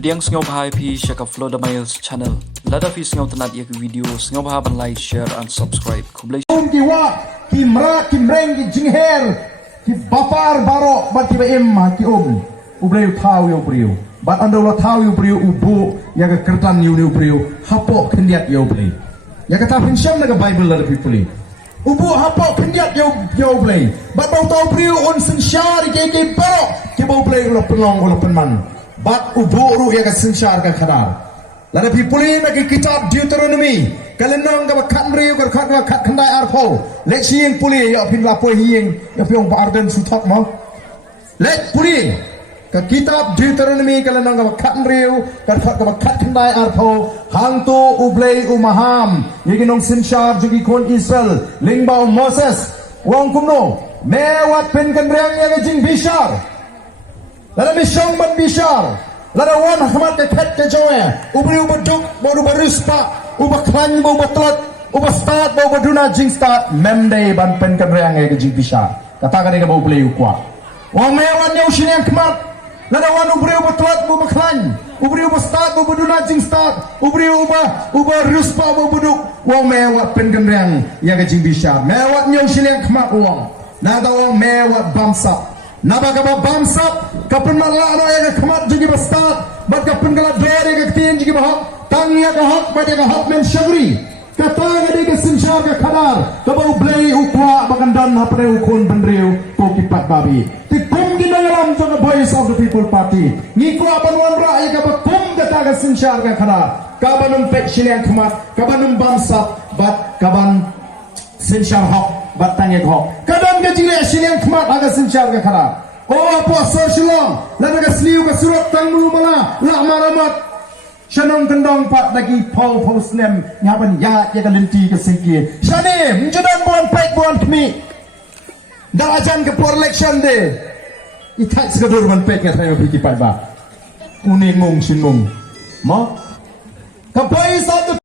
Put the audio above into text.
Pediang sengau bahai pi shaka flow the miles channel. Lada fi sengau tenat ia video sengau bahai ban like, share and subscribe. Kublai ki wa ki mra ki mreng ki jingher ki bapar baro bat ki emma ki ubreu thau yo breu bat ando lo thau yo breu ubu ya ga kertan yo breu hapo kendiat yo breu ya ka ta pensyam na ga bible la people ubu hapo kendiat yo breu bat bau tau breu on sensyar ke baro ki bau breu lo penong lo penman bat ubu ru ya ga sensyar ka khadar lada people na ki kitab Deuteronomy kalenong ga bakhat mriu ga khat khandai arpho le chieng puli ya pin lapo hieng ya piong barden suthok mo le puli ka kitab Deuteronomy kalenong ga bakhat mriu ga khat khandai arpho hang tu ublei umaham yiginong sinshar jugi kon Israel lingba Moses wong kumno mewat pen kanrang ya jing bishar lada misong ban bishar lada wan hamat ke khat ke joe ubri ubaduk bodu baruspa ubaklan bo batlat ubastat bo baduna jing start memday ban pen kanrang ya jing bishar kata ka ga bo play ukwa wong mewan ne usinyang kmat lada wan ubri batlat bo baklan ubri ubastat bo baduna jing start ubri uba ruspa bo buduk wong mewat pen kanrang ya jing bishar mewat ne usinyang kmat wong na da wong mewat bamsa nabaga bamsap kapan mala no ya khamat jigi bastat bat kapan kala dere ga tin jigi bahak tangya ga hak bade ga hak men shagri kata ga de ga sinshar ga khadar ka bau blei ukwa bagandan hapre ukon bandreu ko kipat babi ti kum gi dalam to the voice of the people party ni ko abanwan ra ya ga kum ga ta ga sinshar ga khadar ka banum pek shilian khamat ka banum bamsap bat kaban sinshar hak batangnya kok kadang ke jile silian kmat aga sinchar ga khara o apo sosialong la daga sliu ka surat tangmu mala la maramat shanong kendong pat lagi pau snem nyaban ya ga lenti ke singki shane mjudan bon pek bon kmi da ajan ke por election de itak segadur bon pek ga thayo biki pat ba uning mung shin mung mo ka boys of the